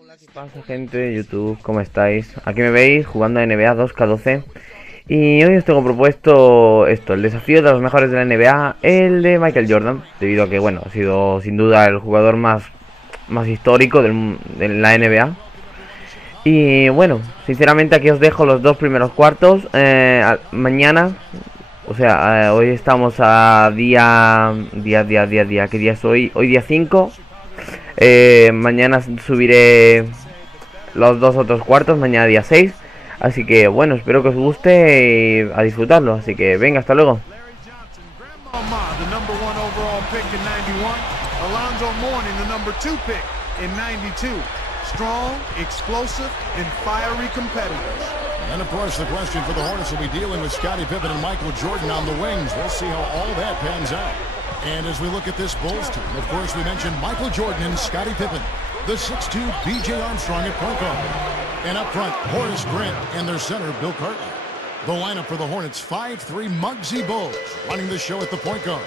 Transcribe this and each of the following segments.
Hola, ¿qué pasa, gente de YouTube? ¿Cómo estáis? Aquí me veis jugando a NBA 2K12. Y hoy os tengo propuesto esto, el desafío de los mejores de la NBA, el de Michael Jordan, debido a que, bueno, ha sido sin duda el jugador más histórico de la NBA. Y bueno, sinceramente aquí os dejo los dos primeros cuartos. Mañana, o sea, hoy estamos a día, ¿qué día es hoy? Hoy día 5. Mañana subiré los dos otros cuartos, mañana día 6. Así que bueno, espero que os guste y a disfrutarlo. Así que venga, hasta luego. Strong, explosive, and fiery competitors. And of course, the question for the Hornets will be dealing with Scottie Pippen and Michael Jordan on the wings. We'll see how all that pans out. And as we look at this Bulls team, of course, we mentioned Michael Jordan and Scottie Pippen, the 6'2" B.J. Armstrong at point guard. And up front, Horace Grant and their center, Bill Cartwright. The lineup for the Hornets, 5'3" Muggsy Bogues running the show at the point guard.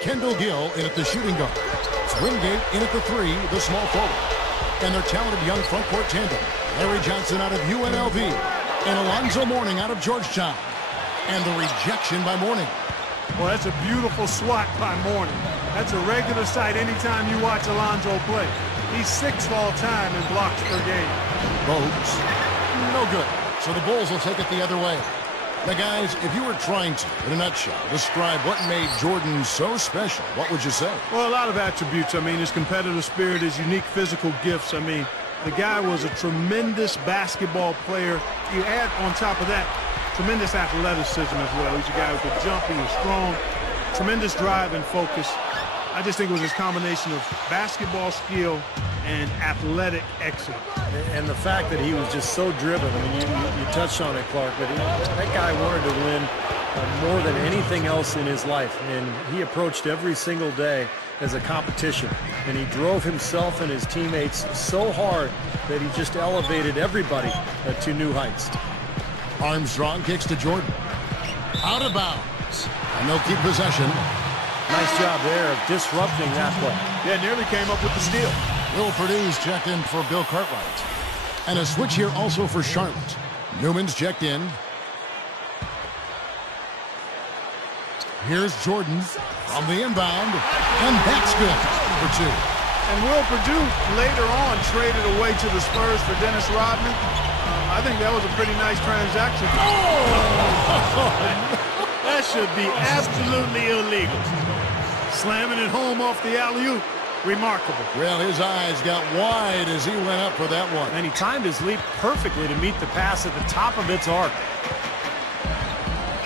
Kendall Gill in at the shooting guard. Wingate in at the 3, the small forward. And their talented young front court tandem, Larry Johnson out of UNLV and Alonzo Mourning out of Georgetown. And the rejection by Mourning. Well, that's a beautiful swat by Mourning. That's a regular sight anytime you watch Alonzo play. He's 6th all-time in blocks per game. Bogues, no good. So the Bulls will take it the other way. Now, guys, if you were trying to, in a nutshell, describe what made Jordan so special, what would you say? Well, a lot of attributes. I mean, his competitive spirit, his unique physical gifts. I mean, the guy was a tremendous basketball player. You add on top of that, tremendous athleticism as well. He's a guy who could jump, he was strong, tremendous drive and focus. I just think it was his combination of basketball skill and athletic excellence. And the fact that he was just so driven. I mean, you touched on it, Clark, but that guy wanted to win more than anything else in his life. And he approached every single day as a competition. And he drove himself and his teammates so hard that he just elevated everybody to new heights. Armstrong kicks to Jordan. Out of bounds. And they'll keep possession. Nice job there of disrupting that play. Yeah, nearly came up with the steal. Will Purdue's checked in for Bill Cartwright. And a switch here also for Charlotte. Newman's checked in. Here's Jordan on the inbound. And that's good for 2. And Will Purdue later on traded away to the Spurs for Dennis Rodman. I think that was a pretty nice transaction. Oh! That should be absolutely illegal. Slamming it home off the alley-oop. Remarkable. Well, his eyes got wide as he went up for that one. And he timed his leap perfectly to meet the pass at the top of its arc.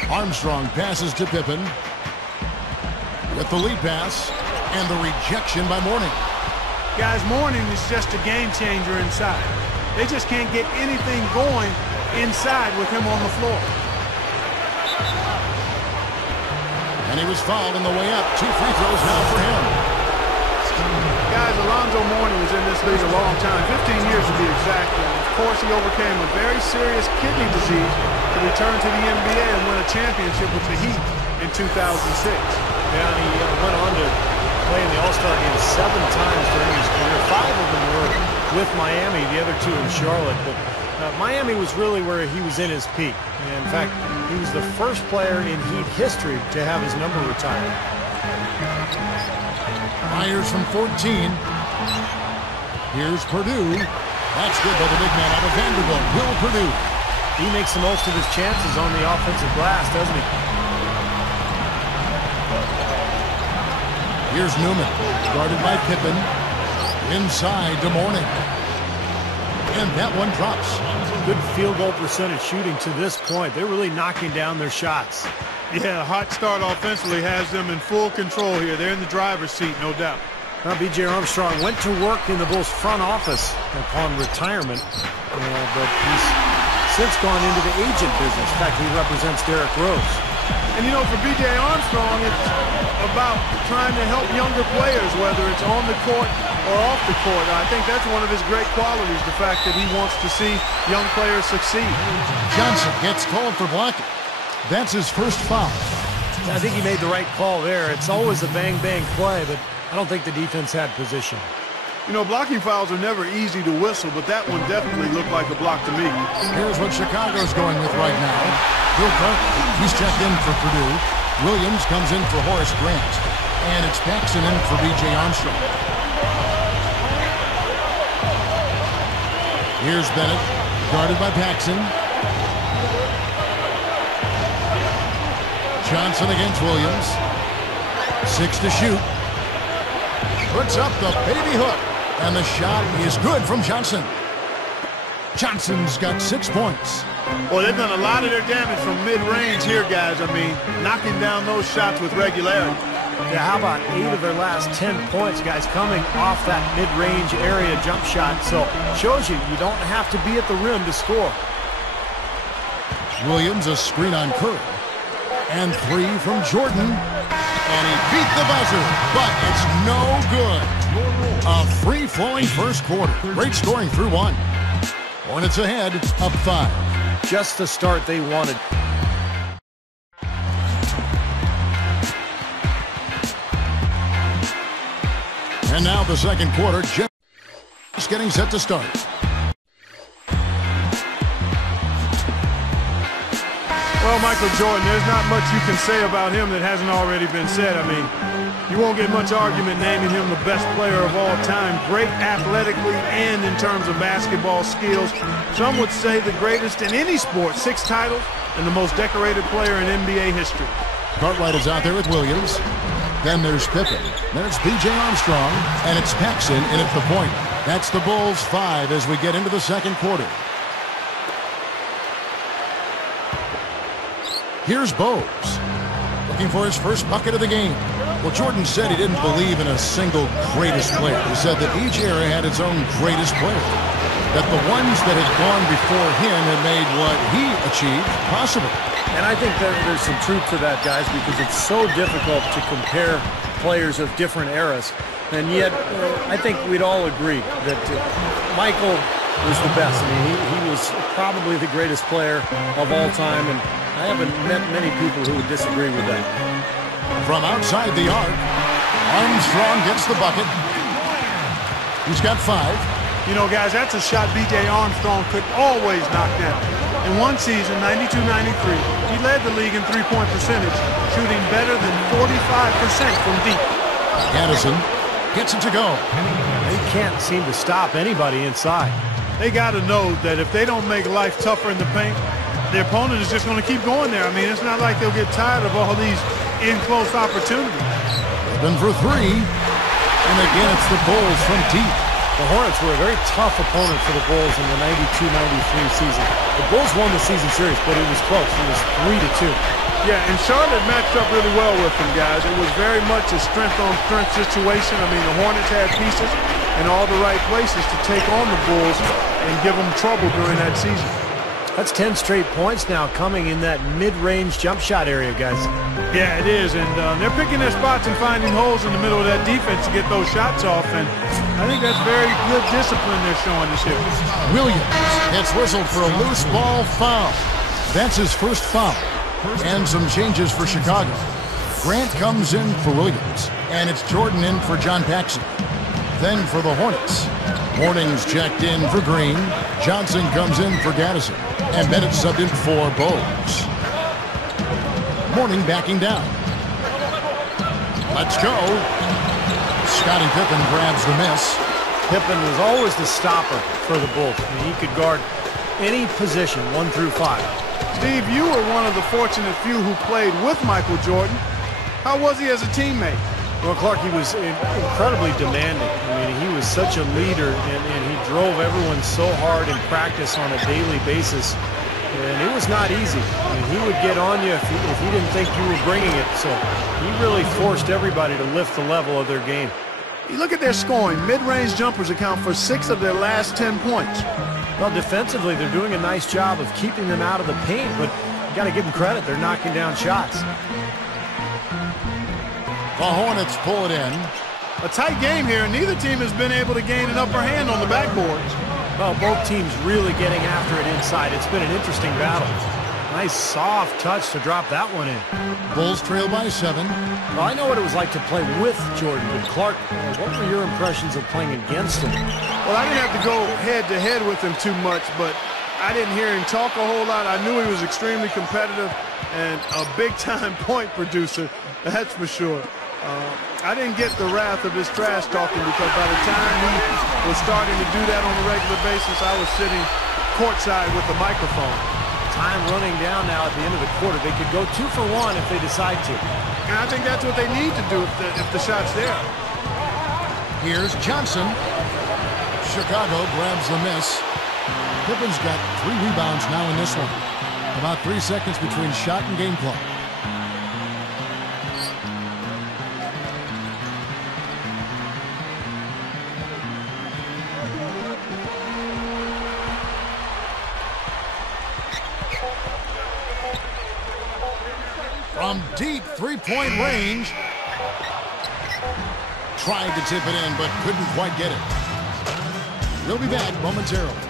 Armstrong passes to Pippen. With the lead pass. And the rejection by Mourning. Guys, Mourning is just a game changer inside. They just can't get anything going inside with him on the floor. And he was fouled on the way up. 2 free throws now for him. Guys, Alonzo Mourning was in this league a long time, 15 years to be exact. And of course, he overcame a very serious kidney disease to return to the NBA and win a championship with the Heat in 2006. Yeah, and he went on to play in the All-Star game 7 times during his career. 5 of them were with Miami, the other 2 in Charlotte. But Miami was really where he was in his peak. And in fact, he was the first player in Heat history to have his number retired. Myers from 14. Here's Purdue. That's good by the big man out of Vanderbilt, Will Purdue. He makes the most of his chances on the offensive glass, doesn't he? Here's Newman, guarded by Pippen. Inside to Mourning. And that one drops. Good field goal percentage shooting to this point. They're really knocking down their shots. Yeah, a hot start offensively has them in full control here. They're in the driver's seat, no doubt. Now, B.J. Armstrong went to work in the Bulls front office upon retirement, but he's since gone into the agent business. In fact, he represents Derrick Rose. And, you know, for B.J. Armstrong, it's about trying to help younger players, whether it's on the court or off the court. I think that's one of his great qualities, the fact that he wants to see young players succeed. Johnson gets called for blocking. That's his first foul. I think he made the right call there. It's always a bang-bang play, but I don't think the defense had position. You know, blocking fouls are never easy to whistle, but that one definitely looked like a block to me. Here's what Chicago's going with right now. Bill Carter, he's checked in for Purdue. Williams comes in for Horace Grant. And it's Paxson in for B.J. Armstrong. Here's Bennett, guarded by Paxson. Johnson against Williams. 6 to shoot. Puts up the baby hook. And the shot is good from Johnson. Johnson's got 6 points. Well, they've done a lot of their damage from mid-range here, guys. I mean, knocking down those shots with regularity. Yeah, how about 8 of their last 10 points, guys, coming off that mid-range area jump shot. So, shows you don't have to be at the rim to score. Williams, a screen on Curry. And 3 from Jordan. And he beat the buzzer, but it's no good. A free-flowing first quarter. Great scoring through 1. Hornets ahead, up 5. Just the start they wanted. And now the second quarter, just getting set to start. Well, Michael Jordan, there's not much you can say about him that hasn't already been said. I mean, you won't get much argument naming him the best player of all time. Great athletically and in terms of basketball skills. Some would say the greatest in any sport. 6 titles and the most decorated player in NBA history. Cartwright is out there with Williams. Then there's Pippen. Then it's B.J. Armstrong. And it's Paxson in at the point. That's the Bulls 5 as we get into the second quarter. Here's Bowes, looking for his first bucket of the game. Well, Jordan said he didn't believe in a single greatest player. He said that each era had its own greatest player, that the ones that had gone before him had made what he achieved possible. And I think there's some truth to that, guys, because it's so difficult to compare players of different eras. And yet, I think we'd all agree that Michael was the best. I mean, he was probably the greatest player of all time, and I haven't met many people who would disagree with that. From outside the arc, Armstrong gets the bucket. He's got 5. You know, guys, that's a shot B.J. Armstrong could always knock down. In one season, 92-93, he led the league in three-point percentage, shooting better than 45% from deep. Addison gets it to go. They can't seem to stop anybody inside. They got to know that if they don't make life tougher in the paint, their opponent is just going to keep going there. I mean, it's not like they'll get tired of all these in-close opportunities. Then for 3. And again, it's the Bulls from deep. The Hornets were a very tough opponent for the Bulls in the 92-93 season. The Bulls won the season series, but it was close. It was 3-2. Yeah, and Charlotte matched up really well with them, guys. It was very much a strength-on-strength situation. I mean, the Hornets had pieces in all the right places to take on the Bulls and give them trouble during that season. That's 10 straight points now coming in that mid-range jump shot area, guys. Yeah, it is, and they're picking their spots and finding holes in the middle of that defense to get those shots off, and I think that's very good discipline they're showing this year. Williams gets whistled for a loose ball foul. That's his first foul, and some changes for Chicago. Grant comes in for Williams, and it's Jordan in for John Paxson. Then for the Hornets, Morning's checked in for Green. Johnson comes in for Gaddison. And Bennett subbed in for Bowes. Morning backing down. Let's go. Scottie Pippen grabs the miss. Pippen was always the stopper for the Bulls. I mean, he could guard any position, 1 through 5. Steve, you were one of the fortunate few who played with Michael Jordan. How was he as a teammate? Well, Clark, he was incredibly demanding. I mean, he was such a leader, and he drove everyone so hard in practice on a daily basis. And it was not easy. I mean, he would get on you if he didn't think you were bringing it. So he really forced everybody to lift the level of their game. You look at their scoring. Mid-range jumpers account for 6 of their last 10 points. Well, defensively, they're doing a nice job of keeping them out of the paint, but you got to give them credit. They're knocking down shots. The Hornets pull it in. A tight game here, and neither team has been able to gain an upper hand on the backboards. Well, both teams really getting after it inside. It's been an interesting battle. Nice soft touch to drop that one in. Bulls trail by 7. Well, I know what it was like to play with Jordan, but Clark, what were your impressions of playing against him? Well, I didn't have to go head-to-head with him too much, but I didn't hear him talk a whole lot. I knew he was extremely competitive and a big-time point producer, that's for sure. I didn't get the wrath of his trash talking because by the time he was starting to do that on a regular basis, I was sitting courtside with the microphone. Time running down now at the end of the quarter. They could go 2 for 1 if they decide to. And I think that's what they need to do if the shot's there. Here's Johnson. Chicago grabs the miss. Pippen's got 3 rebounds now in this one. About 3 seconds between shot and game clock. From deep three-point range. Tried to tip it in, but couldn't quite get it. We'll be back momentarily.